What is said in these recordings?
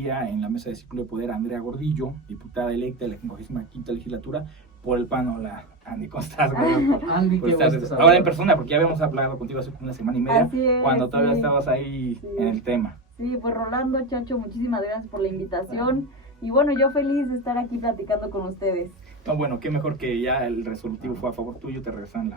día en la mesa de Círculo de Poder a Andrea Gordillo, diputada electa de la 55ª legislatura, por el PAN. Hola, Andy, ¿cómo estás? Andy, qué gusto. Ahora en persona, porque ya habíamos hablado contigo hace una semana y media, cuando todavía estabas ahí en el tema. Sí, pues Rolando, Chacho, muchísimas gracias por la invitación. Y bueno, yo feliz de estar aquí platicando con ustedes. No, bueno, qué mejor que ya el resolutivo fue a favor tuyo, te regresan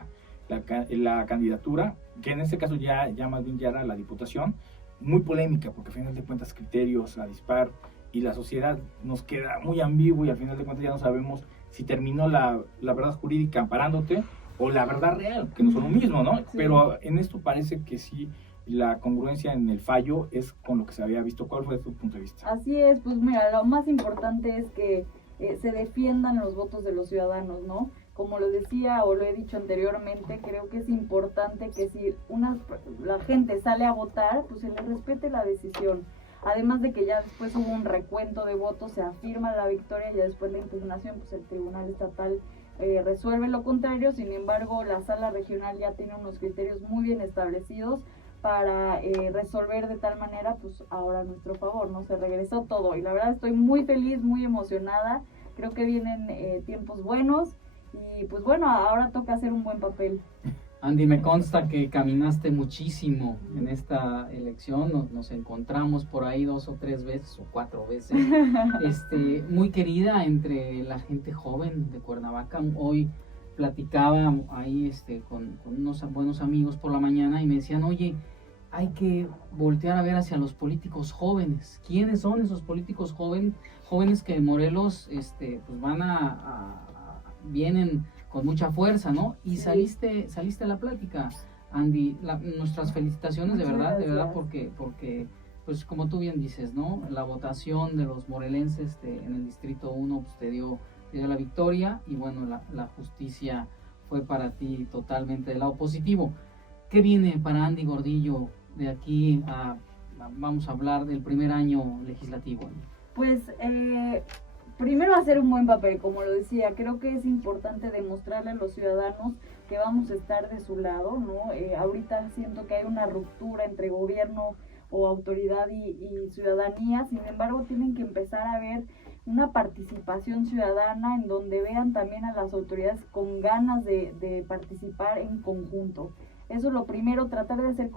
la candidatura, que en este caso ya más bien ya era la diputación, muy polémica, porque al final de cuentas criterios a dispar, y la sociedad nos queda muy ambiguo, y al final de cuentas ya no sabemos si terminó la verdad jurídica amparándote, o la verdad real, que no son lo mismo, ¿no? Sí. Pero en esto parece que sí, la congruencia en el fallo es con lo que se había visto. ¿Cuál fue tu punto de vista? Así es, pues mira, lo más importante es que se defiendan los votos de los ciudadanos, ¿no? Como lo decía o lo he dicho anteriormente, creo que es importante que si la gente sale a votar, pues se le respete la decisión. Además de que ya después hubo un recuento de votos, se afirma la victoria y ya después la impugnación, pues el Tribunal Estatal resuelve lo contrario. Sin embargo, la Sala Regional ya tiene unos criterios muy bien establecidos para resolver de tal manera, pues ahora a nuestro favor, ¿no? Se regresó todo y la verdad estoy muy feliz, muy emocionada. Creo que vienen tiempos buenos y pues bueno, ahora toca hacer un buen papel. Andy, me consta que caminaste muchísimo en esta elección, nos encontramos por ahí 2 o 3 veces o 4 veces, muy querida entre la gente joven de Cuernavaca. Hoy platicaba ahí con unos buenos amigos por la mañana y me decían, oye, hay que voltear a ver hacia los políticos jóvenes. ¿Quiénes son esos políticos jóvenes que en Morelos pues vienen con mucha fuerza, ¿no? Y sí. saliste a la plática, Andy. Nuestras felicitaciones de verdad, porque pues como tú bien dices, ¿no? La votación de los morelenses en el Distrito 1 pues, te dio la victoria y bueno, la justicia fue para ti totalmente del lado positivo. ¿Qué viene para Andy Gordillo de aquí vamos a hablar del primer año legislativo? Pues primero hacer un buen papel, como lo decía. Creo que es importante demostrarle a los ciudadanos que vamos a estar de su lado, ¿no? Ahorita siento que hay una ruptura entre gobierno o autoridad y ciudadanía. Sin embargo, tienen que empezar a ver una participación ciudadana en donde vean también a las autoridades con ganas de participar en conjunto. Eso es lo primero, tratar de hacer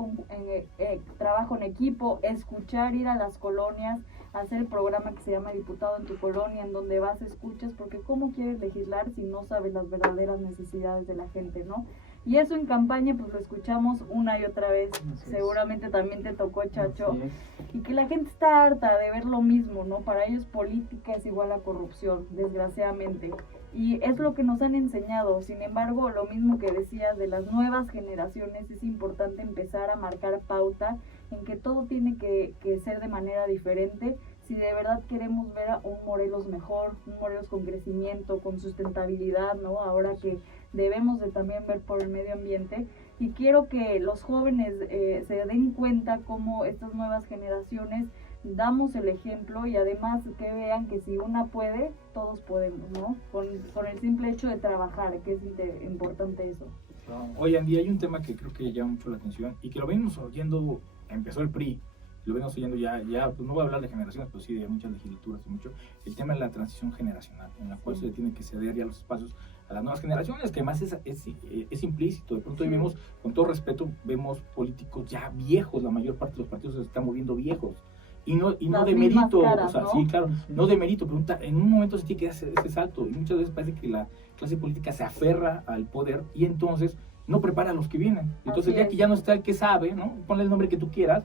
trabajo en equipo, escuchar, ir a las colonias, hacer el programa que se llama Diputado en tu Colonia, en donde vas, escuchas, porque ¿cómo quieres legislar si no sabes las verdaderas necesidades de la gente, ¿no? Y eso en campaña pues lo escuchamos una y otra vez. Seguramente también te tocó, Chacho, y que la gente está harta de ver lo mismo, ¿no? Para ellos política es igual a corrupción, desgraciadamente. Y es lo que nos han enseñado. Sin embargo, lo mismo que decías de las nuevas generaciones, es importante empezar a marcar pauta en que todo tiene que ser de manera diferente si de verdad queremos ver a un Morelos mejor, un Morelos con crecimiento, con sustentabilidad, ¿no? Ahora que debemos de también ver por el medio ambiente. Y quiero que los jóvenes se den cuenta cómo estas nuevas generaciones damos el ejemplo y además que vean que si una puede, todos podemos, ¿no? Con el simple hecho de trabajar, que es importante eso. Hoy en día hay un tema que creo que llama mucho la atención y que lo venimos oyendo, empezó el PRI, lo venimos oyendo ya pues no voy a hablar de generaciones, pero sí de muchas legislaturas y mucho, el tema de la transición generacional, en la cual se le tiene que ceder ya los espacios a las nuevas generaciones, que además es implícito. De pronto hoy vemos, con todo respeto, vemos políticos ya viejos, la mayor parte de los partidos se están moviendo viejos. Y no de mérito, caras, o sea, ¿no? sí, claro, no de mérito, pero en un momento se tiene que hacer ese salto, y muchas veces parece que la clase política se aferra al poder y entonces no prepara a los que vienen. Entonces ya que ya no está el que sabe, ¿no? Ponle el nombre que tú quieras,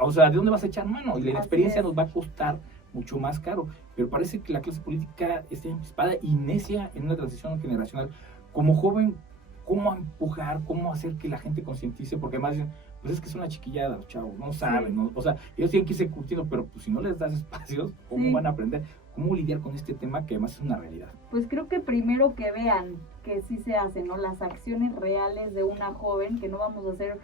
o sea, ¿de dónde vas a echar mano? Y la experiencia nos va a costar mucho más caro, pero parece que la clase política está encrespada y necia en una transición generacional. Como joven, ¿cómo empujar, cómo hacer que la gente concientice? Porque además dicen, pues es que son una chiquillada los chavos, no saben, ¿no? O sea, ellos tienen que irse curtiendo, pero pues si no les das espacios, ¿cómo van a aprender? ¿Cómo lidiar con este tema que además es una realidad? Pues creo que primero que vean que sí se hacen, ¿no? Las acciones reales de una joven, que no vamos a hacer,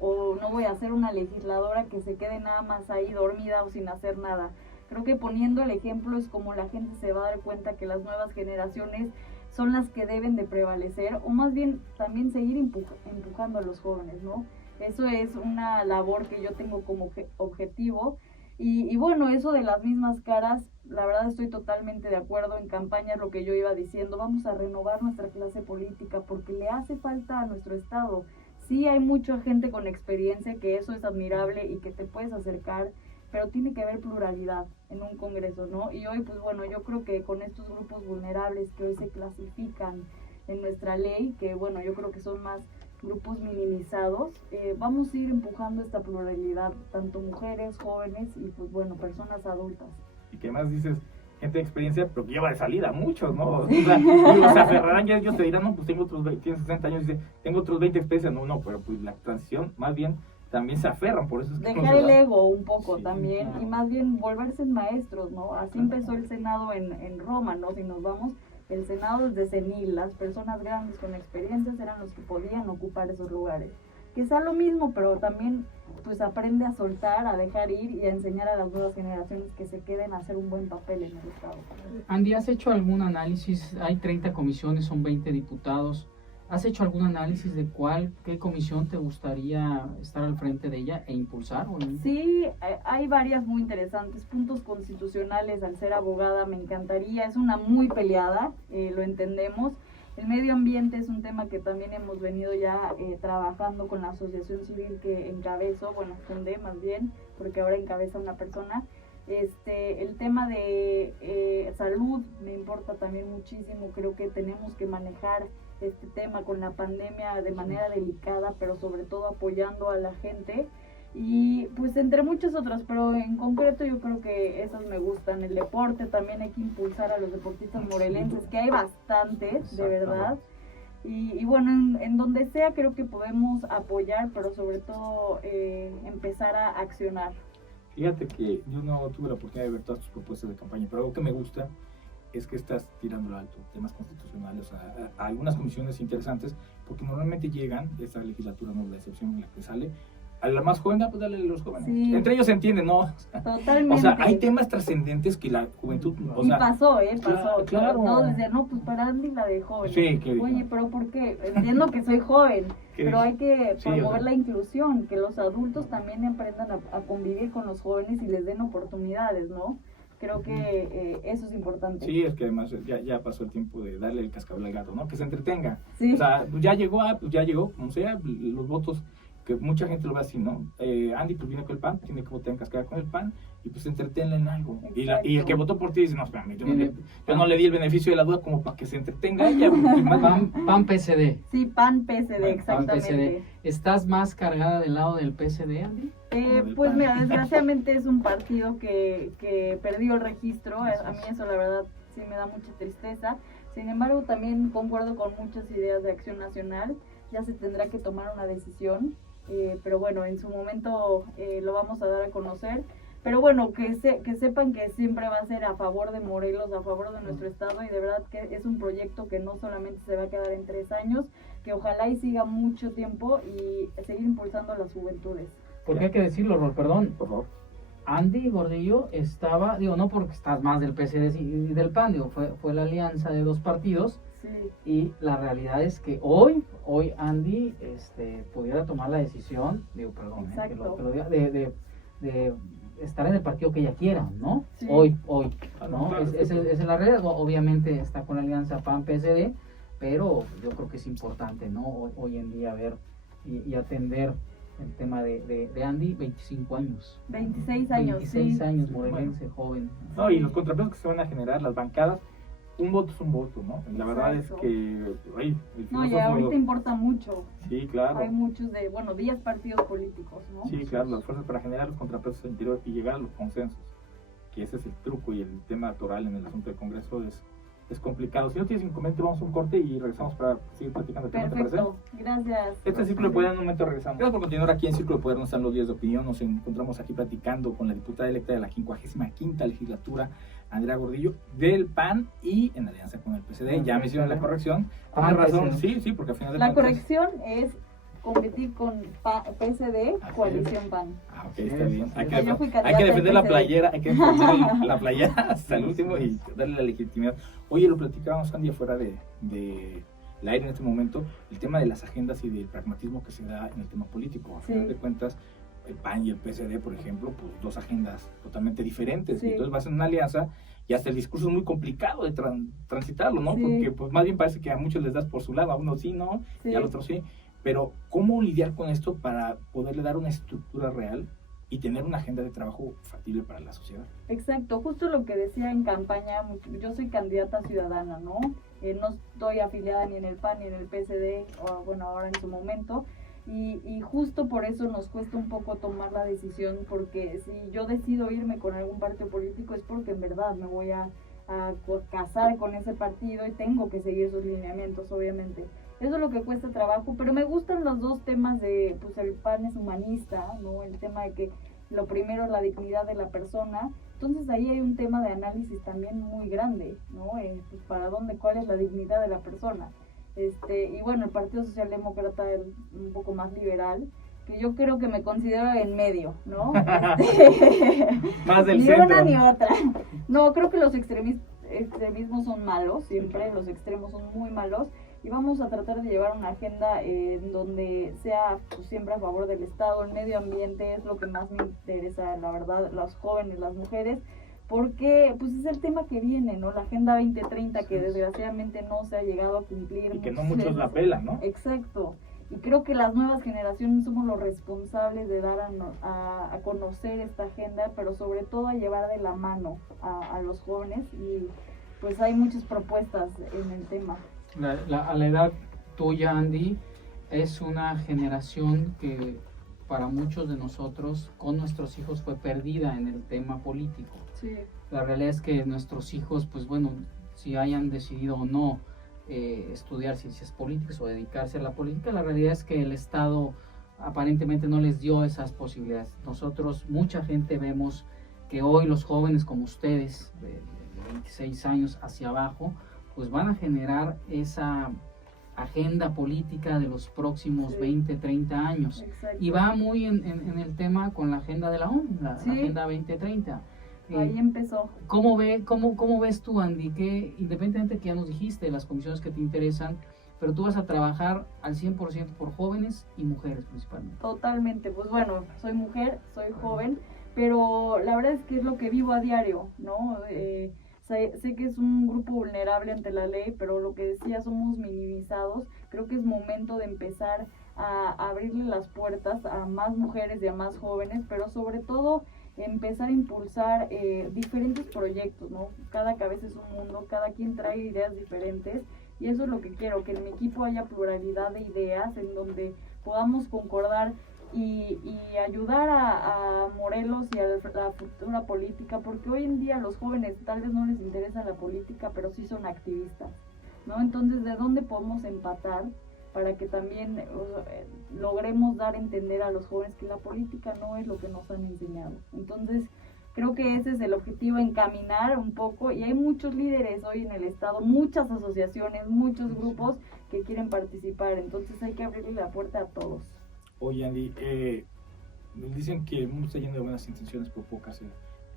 o no voy a ser una legisladora que se quede nada más ahí dormida o sin hacer nada. Creo que poniendo el ejemplo es como la gente se va a dar cuenta que las nuevas generaciones son las que deben de prevalecer, o más bien también seguir empujando a los jóvenes, ¿no? Eso es una labor que yo tengo como objetivo. Y bueno, eso de las mismas caras, la verdad estoy totalmente de acuerdo. En campaña lo que yo iba diciendo, vamos a renovar nuestra clase política porque le hace falta a nuestro estado. Sí hay mucha gente con experiencia, que eso es admirable y que te puedes acercar, pero tiene que haber pluralidad en un congreso, ¿no? Y hoy, pues bueno, yo creo que con estos grupos vulnerables que hoy se clasifican en nuestra ley, que bueno, yo creo que son más grupos minimizados, vamos a ir empujando esta pluralidad, tanto mujeres, jóvenes y pues bueno, personas adultas. Y que más dices, gente de experiencia, pero que lleva de salida muchos, ¿no? O sea, y se aferrarán, ya ellos te dirán, no, pues tengo otros 20, tienes 60 años, dice, tengo otros 20 experiencias, no, pero pues la transición, más bien, también se aferran, por eso es que dejar el ego un poco sí, también, claro. y más bien volverse maestros, ¿no? Así empezó el Senado en Roma, ¿no? Si nos vamos, el Senado desde senil, las personas grandes con experiencias eran los que podían ocupar esos lugares. Que sea lo mismo, pero también pues aprende a soltar, a dejar ir y a enseñar a las nuevas generaciones que se queden a hacer un buen papel en el Estado. Andy, ¿has hecho algún análisis? Hay 30 comisiones, son 20 diputados. ¿Has hecho algún análisis de qué comisión te gustaría estar al frente de ella e impulsar? ¿O no? Sí, hay varias muy interesantes. Puntos constitucionales, al ser abogada me encantaría. Es una muy peleada, lo entendemos. El medio ambiente es un tema que también hemos venido ya trabajando con la asociación civil que encabezo, bueno, fundé más bien, porque ahora encabeza una persona. El tema de salud me importa también muchísimo. Creo que tenemos que manejar este tema con la pandemia de manera delicada, pero sobre todo apoyando a la gente. Y pues entre muchas otras, pero en concreto yo creo que esas me gustan. El deporte también hay que impulsar a los deportistas morelenses, que hay bastantes, de verdad. Y bueno, en donde sea creo que podemos apoyar, pero sobre todo empezar a accionar. Fíjate que yo no tuve la oportunidad de ver todas tus propuestas de campaña, pero algo que me gusta es que estás tirando alto, temas constitucionales, a algunas comisiones interesantes, porque normalmente llegan, esta legislatura no es la excepción en la que sale, a la más joven, pues dale a los jóvenes. Sí. Entre ellos se entienden, ¿no? Totalmente. O sea, hay temas trascendentes que la juventud, o sea, pasó. Claro. Todos decían, no, pues para Andy la de joven. Sí, que oye, pero ¿por qué? Entiendo que soy joven, pero hay que promover la inclusión, que los adultos también aprendan a convivir con los jóvenes y les den oportunidades, ¿no? Creo que eso es importante. Sí, es que además ya pasó el tiempo de darle el cascabel al gato, ¿no? Que se entretenga. Sí. O sea, pues ya llegó, como sea, los votos, que mucha gente lo ve así, ¿no? Andy pues viene con el PAN, tiene que votar en cascada con el PAN, y pues entretenla en algo. Y el que votó por ti dice, no, espérame, yo no le di el beneficio de la duda como para que se entretenga ella. PAN PSD. Sí, PAN PSD, Bueno, exactamente. PAN PSD. ¿Estás más cargada del lado del PSD, Andy? Pues mira, desgraciadamente es un partido que perdió el registro. A mí eso la verdad sí me da mucha tristeza. Sin embargo, también concuerdo con muchas ideas de Acción Nacional. Ya se tendrá que tomar una decisión, pero bueno, en su momento lo vamos a dar a conocer. Pero bueno, que sepan que siempre va a ser a favor de Morelos, a favor de nuestro estado, y de verdad que es un proyecto que no solamente se va a quedar en 3 años, que ojalá y siga mucho tiempo y seguir impulsando a las juventudes. Porque hay que decirlo, Rol, perdón. Por favor. Andy Gordillo estaba, digo, no porque estás más del PSD y del PAN, digo, fue la alianza de 2 partidos. Sí. Y la realidad es que hoy Andy pudiera tomar la decisión, digo, perdón, que lo diga, de estar en el partido que ella quiera, ¿no? Sí. Hoy, ¿no? Claro, Esa es la realidad. Obviamente está con la alianza PAN-PSD, pero yo creo que es importante, ¿no? Hoy en día ver y atender el tema de Andy, 25 años. 26 años, 26 sí. años, morelense, joven. No, y los contrapesos que se van a generar, las bancadas, un voto es un voto, ¿no? La verdad es Exacto. que, ay, el No, y filósofo- ahorita importa mucho. Sí, claro. Hay muchos 10 partidos políticos, ¿no? Sí, claro, las fuerzas para generar los contrapesos al interior y llegar a los consensos, que ese es el truco, y el tema toral en el asunto del Congreso es complicado. Si no tienes inconveniente, vamos a un corte y regresamos para seguir platicando el tema, ¿te parece? Perfecto, gracias. Este es Círculo de Poder, en un momento regresamos. Gracias por continuar aquí en Círculo de Poder, no están los días de opinión. Nos encontramos aquí platicando con la diputada electa de la 55ª legislatura, Andrea Gordillo, del PAN, y en alianza con el PSD. Ya me hicieron la corrección. Tienes razón, sí, porque al final de La cuentas- corrección es competir con PSD, Así coalición PAN. Ah, ok, está bien. Hay Yo fui que candidata defender del la PSD. playera, hay que defender la playera hasta el último y darle la legitimidad. Oye, lo platicábamos, Andy, afuera de el aire en este momento, el tema de las agendas y del pragmatismo que se da en el tema político. A final Sí. de cuentas, el PAN y el PSD, por ejemplo, pues dos agendas totalmente diferentes. Sí. Y entonces vas en una alianza y hasta el discurso es muy complicado de transitarlo, ¿no? Sí. Porque pues más bien parece que a muchos les das por su lado, a uno sí, ¿no? Sí. Y al otro sí. Pero ¿cómo lidiar con esto para poderle dar una estructura real y tener una agenda de trabajo factible para la sociedad? Exacto, justo lo que decía en campaña, yo soy candidata ciudadana, ¿no? No estoy afiliada ni en el PAN ni en el PSD, o bueno, ahora en su momento, y justo por eso nos cuesta un poco tomar la decisión, porque si yo decido irme con algún partido político es porque en verdad me voy a casar con ese partido y tengo que seguir sus lineamientos, obviamente. Eso es lo que cuesta trabajo, pero me gustan los dos temas de, pues el PAN es humanista, ¿no? El tema de que lo primero es la dignidad de la persona. Entonces ahí hay un tema de análisis también muy grande, ¿no? Pues para dónde, cuál es la dignidad de la persona. Y bueno, el Partido Socialdemócrata es un poco más liberal, que yo creo que me considero en medio, ¿no? Más del ni centro. una ni otra. No, creo que los extremismos son malos, siempre los extremos son muy malos, y vamos a tratar de llevar una agenda en donde sea pues, siempre a favor del Estado. El medio ambiente es lo que más me interesa, la verdad, los jóvenes, las mujeres, porque pues es el tema que viene, ¿no? La Agenda 2030 que desgraciadamente no se ha llegado a cumplir. Y que no muchos la pelan, ¿no? Exacto. Y creo que las nuevas generaciones somos los responsables de dar a conocer esta agenda, pero sobre todo a llevar de la mano a los jóvenes, y pues hay muchas propuestas en el tema. A la edad tuya, Andy, es una generación que para muchos de nosotros, con nuestros hijos, fue perdida en el tema político. Sí. La realidad es que nuestros hijos, pues bueno, si hayan decidido o no estudiar ciencias políticas o dedicarse a la política, la realidad es que el Estado aparentemente no les dio esas posibilidades. Nosotros, mucha gente, vemos que hoy los jóvenes como ustedes, de 26 años hacia abajo, pues van a generar esa agenda política de los próximos 20, 30 años. Exacto. Y va muy en el tema con la agenda de la ONU, la Agenda 2030. Ahí empezó. ¿Cómo ves tú, Andy? Que independientemente que ya nos dijiste las comisiones que te interesan, pero tú vas a trabajar al 100% por jóvenes y mujeres principalmente. Totalmente, pues bueno, soy mujer, soy joven, pero la verdad es que es lo que vivo a diario, ¿no? Sé que es un grupo vulnerable ante la ley, pero lo que decía, somos minimizados. Creo que es momento de empezar a abrirle las puertas a más mujeres y a más jóvenes, pero sobre todo empezar a impulsar diferentes proyectos, ¿no? Cada cabeza es un mundo, cada quien trae ideas diferentes, y eso es lo que quiero, que en mi equipo haya pluralidad de ideas en donde podamos concordar y ayudar a Morelos y a la futura política, porque hoy en día los jóvenes tal vez no les interesa la política, pero sí son activistas, ¿no? Entonces, ¿de dónde podemos empatar para que también logremos dar a entender a los jóvenes que la política no es lo que nos han enseñado? Entonces, creo que ese es el objetivo, encaminar un poco, y hay muchos líderes hoy en el estado, muchas asociaciones, muchos grupos que quieren participar, entonces hay que abrirle la puerta a todos. Oye, Andy, nos dicen que el mundo está lleno de buenas intenciones, por pocas se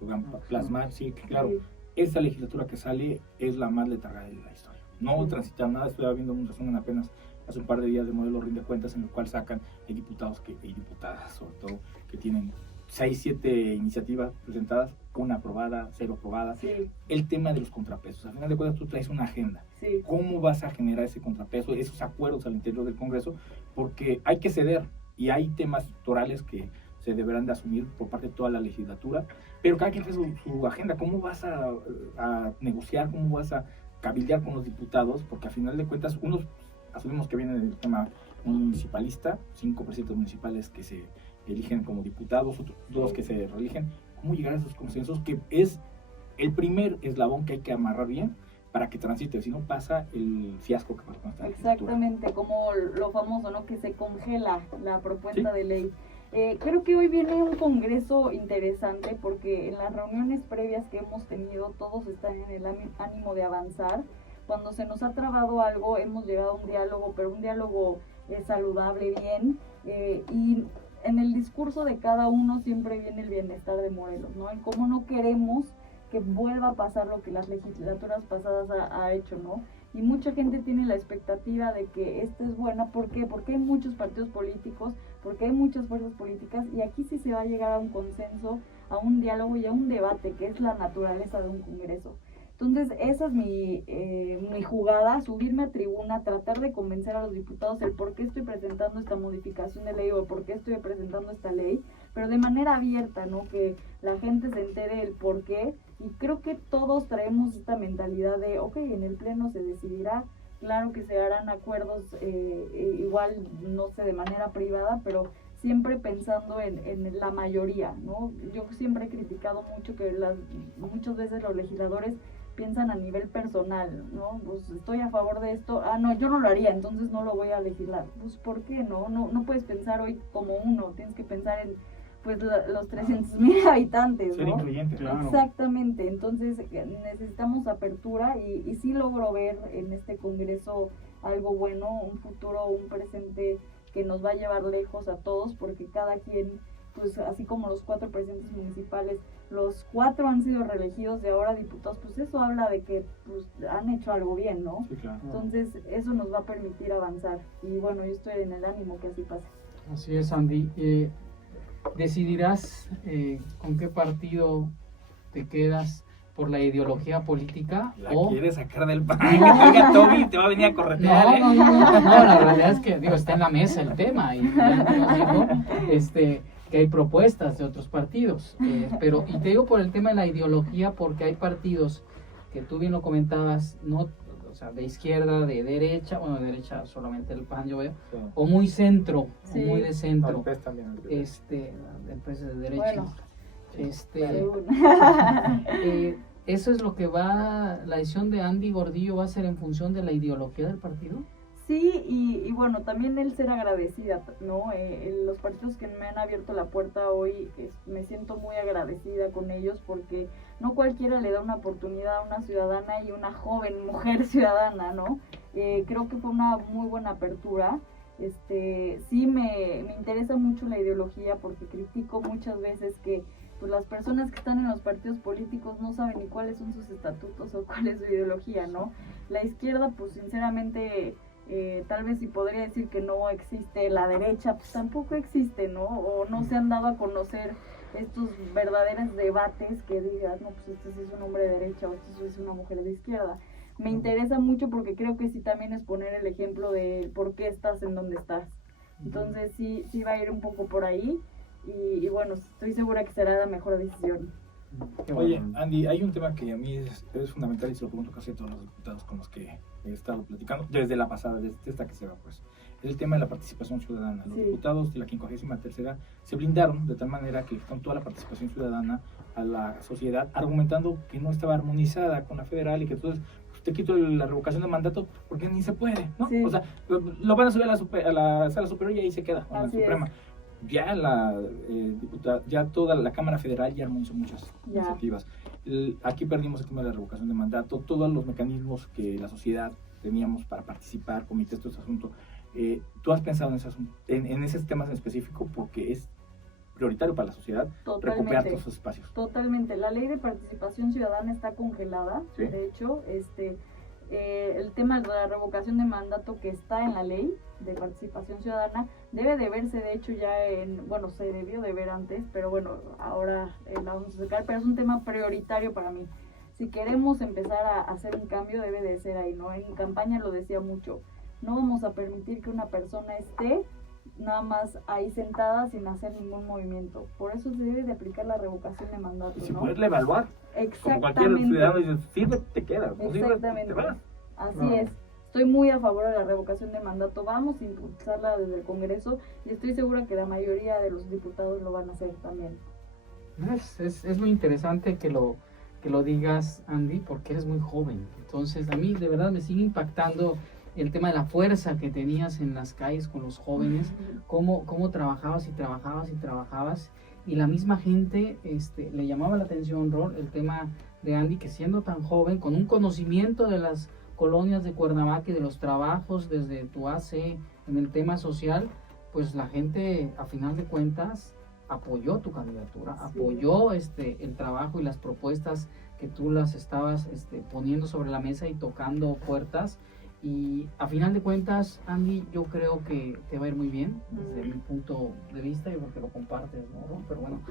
logran plasmar. Sí, que claro, esta legislatura que sale es la más letargada de la historia. No transitan nada. Estoy viendo un resumen apenas hace un par de días de Modelos Rinde Cuentas, en el cual sacan diputados y diputadas, sobre todo, que tienen 6, 7 iniciativas presentadas, una aprobada, 0 aprobadas. Sí. El tema de los contrapesos, al final de cuentas tú traes una agenda. Sí. ¿Cómo vas a generar ese contrapeso, esos acuerdos al interior del Congreso? Porque hay que ceder, y hay temas electorales que se deberán de asumir por parte de toda la legislatura, pero cada quien tiene su agenda. ¿Cómo vas a negociar? ¿Cómo vas a cabildear con los diputados? Porque al final de cuentas, unos asumimos que viene del tema municipalista, 5 presidentes municipales que se eligen como diputados, otros 2 que se reeligen. ¿Cómo llegar a esos consensos? Que es el primer eslabón que hay que amarrar bien para que transite, si no pasa el fiasco que pasa con esta legislatura. Exactamente, como lo famoso, ¿no? Que se congela la propuesta de ley. Creo que hoy viene un congreso interesante, porque en las reuniones previas que hemos tenido todos están en el ánimo de avanzar. Cuando se nos ha trabado algo hemos llegado a un diálogo, pero un diálogo saludable, bien, y en el discurso de cada uno siempre viene el bienestar de Morelos, ¿no? En cómo no queremos que vuelva a pasar lo que las legislaturas pasadas ha hecho, ¿no? Y mucha gente tiene la expectativa de que esta es buena. ¿Por qué? Porque hay muchos partidos políticos, porque hay muchas fuerzas políticas y aquí sí se va a llegar a un consenso, a un diálogo y a un debate, que es la naturaleza de un congreso. Entonces, esa es mi jugada, subirme a tribuna, tratar de convencer a los diputados el por qué estoy presentando esta modificación de ley o por qué estoy presentando esta ley, pero de manera abierta, ¿no? Que la gente se entere el por qué, y creo que todos traemos esta mentalidad de, ok, en el pleno se decidirá, claro que se harán acuerdos igual, no sé, de manera privada, pero siempre pensando en la mayoría, ¿no? Yo siempre he criticado mucho que muchas veces los legisladores piensan a nivel personal, ¿no? Pues estoy a favor de esto, no, yo no lo haría, entonces no lo voy a legislar. Pues ¿por qué no? No puedes pensar hoy como uno, tienes que pensar en pues los 300,000 habitantes, Ser ¿no? incluyente, claro. Exactamente, entonces necesitamos apertura y sí logro ver en este congreso algo bueno, un futuro, un presente que nos va a llevar lejos a todos, porque cada quien, pues así como los 4 presidentes municipales, los 4 han sido reelegidos y ahora diputados, pues eso habla de que pues, han hecho algo bien, ¿no? Sí, claro. Entonces eso nos va a permitir avanzar y bueno, yo estoy en el ánimo que así pase. Así es, Andy. ¿Decidirás con qué partido te quedas por la ideología política? La o quieres sacar del pan. Oiga, Toby, te va a venir a corretear. No, la realidad es que está en la mesa el tema y ya nos dijo, que hay propuestas de otros partidos, pero y te digo por el tema de la ideología porque hay partidos que tú bien lo comentabas, no, o sea, de izquierda, de derecha, bueno, de derecha solamente el PAN yo veo, Sí. o muy centro, Sí. o muy de No, centro, el PES también. el PES de derecha, Bueno. este, eso es lo que la decisión de Andy Gordillo va a ser en función de la ideología del partido. Sí, y bueno, también el ser agradecida, ¿no? Los partidos que me han abierto la puerta hoy, me siento muy agradecida con ellos porque no cualquiera le da una oportunidad a una ciudadana y una joven mujer ciudadana, ¿no? Creo que fue una muy buena apertura. Sí me interesa mucho la ideología porque critico muchas veces que pues, las personas que están en los partidos políticos no saben ni cuáles son sus estatutos o cuál es su ideología, ¿no? La izquierda, pues sinceramente... tal vez si podría decir que no existe la derecha, pues tampoco existe, ¿no? O no se han dado a conocer estos verdaderos debates que digas, no, pues este sí es un hombre de derecha o este sí es una mujer de izquierda. Me interesa mucho porque creo que sí también es poner el ejemplo de por qué estás en donde estás. Entonces sí va a ir un poco por ahí y bueno, estoy segura que será la mejor decisión. Oye, Andy, hay un tema que a mí es fundamental y se lo pregunto casi a todos los diputados con los que he estado platicando, desde la pasada, desde esta que se va, pues. Es el tema de la participación ciudadana. Los diputados de la 53ª se blindaron de tal manera que con toda la participación ciudadana a la sociedad, argumentando que no estaba armonizada con la federal y que entonces pues, te quito la revocación de mandato porque ni se puede, ¿no? Sí. O sea, lo van a subir a la sala superior y ahí se queda, a la Así Suprema. Ya toda la Cámara Federal ya armonizó muchas iniciativas. Aquí perdimos el tema de la revocación de mandato, todos los mecanismos que la sociedad teníamos para participar, comités, todo ese asunto. ¿Tú has pensado en esos temas en específico? Porque es prioritario para la sociedad recuperar todos esos espacios. Totalmente. La ley de participación ciudadana está congelada, ¿sí? De hecho, el tema de la revocación de mandato que está en la ley de participación ciudadana debe de verse, de hecho ya se debió de ver antes, pero bueno, ahora la vamos a sacar, pero es un tema prioritario para mí. Si queremos empezar a hacer un cambio debe de ser ahí, ¿no? En campaña lo decía mucho, no vamos a permitir que una persona esté nada más ahí sentada sin hacer ningún movimiento. Por eso se debe de aplicar la revocación de mandato, Y si ¿no? poderla evaluar. Como cualquier ciudadano dice, sirve, te quedas. No sirve, te vas. Así es. Estoy muy a favor de la revocación de mandato. Vamos a impulsarla desde el Congreso y estoy segura que la mayoría de los diputados lo van a hacer también. Es muy interesante que lo digas, Andy, porque eres muy joven. Entonces, a mí de verdad me sigue impactando el tema de la fuerza que tenías en las calles con los jóvenes, cómo trabajabas y la misma gente le llamaba la atención, Rol, el tema de Andy, que siendo tan joven, con un conocimiento de las colonias de Cuernavaca y de los trabajos desde tu AC en el tema social, pues la gente a final de cuentas apoyó tu candidatura, apoyó el trabajo y las propuestas que tú las estabas poniendo sobre la mesa y tocando puertas. Y a final de cuentas, Andy, yo creo que te va a ir muy bien, desde mi punto de vista, y porque lo compartes, ¿no? Pero bueno,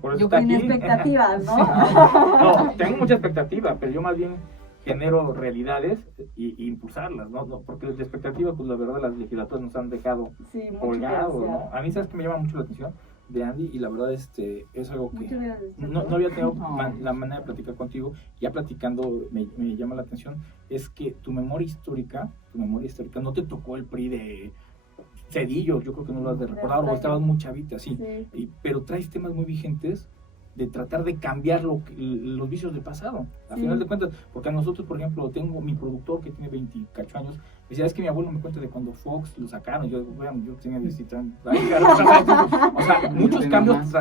Por eso yo está Sin aquí. expectativas, ¿no? No, tengo mucha expectativa, pero yo más bien genero realidades y impulsarlas, ¿no? Porque de expectativa, pues la verdad, las legislaturas nos han dejado Sí, muchas colgados, gracias. ¿no? A mí, ¿sabes que me llama mucho la atención de Andy? Y la verdad, es algo que Muchas gracias. no había tenido No. la manera de platicar contigo. Ya platicando me llama la atención, es que tu memoria histórica no te tocó el PRI de Cedillo, yo creo que no lo has de recordar, o antaño. estabas muy chavita, sí. Sí. Pero traes temas muy vigentes de tratar de cambiar los vicios del pasado, a Sí. final de cuentas, porque a nosotros, por ejemplo, tengo mi productor que tiene 28 años, decía, es que mi abuelo me cuenta de cuando Fox lo sacaron, yo tenía 17 años, o sea, muchos Tiene cambios, más,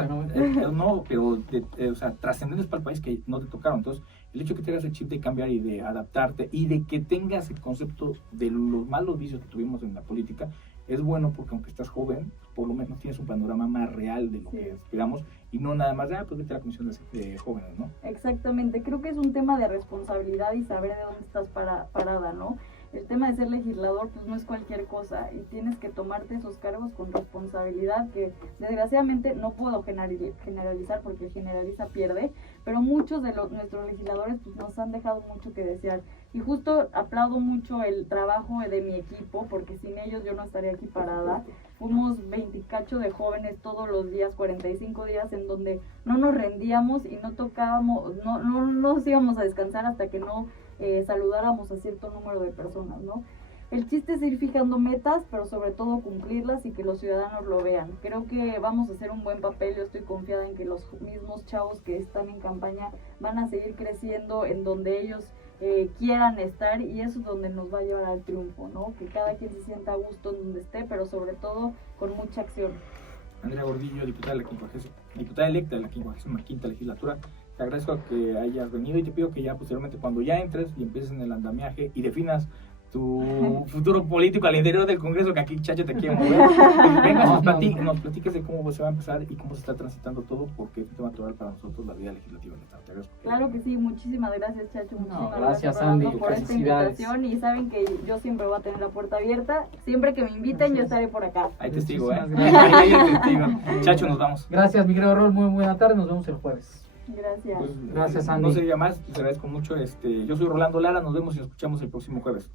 o sea, trascendentes para el país que no te tocaron. Entonces, el hecho de que tengas el chip de cambiar y de adaptarte y de que tengas el concepto de los malos vicios que tuvimos en la política, es bueno porque aunque estás joven, por lo menos tienes un panorama más real de lo Sí. que esperamos y no nada más pues vete a la comisión de jóvenes, ¿no? Exactamente, creo que es un tema de responsabilidad y saber de dónde estás parada, ¿no? El tema de ser legislador pues no es cualquier cosa y tienes que tomarte esos cargos con responsabilidad que desgraciadamente no puedo generalizar porque generaliza pierde, pero muchos de nuestros legisladores pues nos han dejado mucho que desear y justo aplaudo mucho el trabajo de mi equipo porque sin ellos yo no estaría aquí parada. Fuimos 20 cacho de jóvenes todos los días, 45 días en donde no nos rendíamos y no tocábamos, no nos íbamos a descansar hasta que no saludáramos a cierto número de personas, ¿no? El chiste es ir fijando metas, pero sobre todo cumplirlas y que los ciudadanos lo vean. Creo que vamos a hacer un buen papel, yo estoy confiada en que los mismos chavos que están en campaña van a seguir creciendo en donde ellos quieran estar y eso es donde nos va a llevar al triunfo, ¿no? Que cada quien se sienta a gusto en donde esté, pero sobre todo con mucha acción. Andrea Gordillo, diputada electa de la 55ª legislatura, te agradezco que hayas venido y te pido que ya posteriormente cuando ya entres y empieces en el andamiaje y definas tu futuro político al interior del Congreso, que aquí Chacha te quiere mover, vengas nos platiques de cómo se va a empezar y cómo se está transitando todo, porque es un tema natural para nosotros la vida legislativa del Estado. Te agradezco. Claro que sí, muchísimas gracias Chacho, muchísimas gracias, Rolando, Andy, por esta felicidades. invitación y saben que yo siempre voy a tener la puerta abierta, siempre que me inviten yo estaré por acá. Hay testigo, ¿eh? Muchísimas gracias. Ahí hay testigo. Chacho, nos vamos. Gracias, mi querido Rol, muy buena tarde, nos vemos el jueves. Gracias. Pues, Gracias, Andy. No sería más, les agradezco mucho. Yo soy Rolando Lara, nos vemos y nos escuchamos el próximo jueves.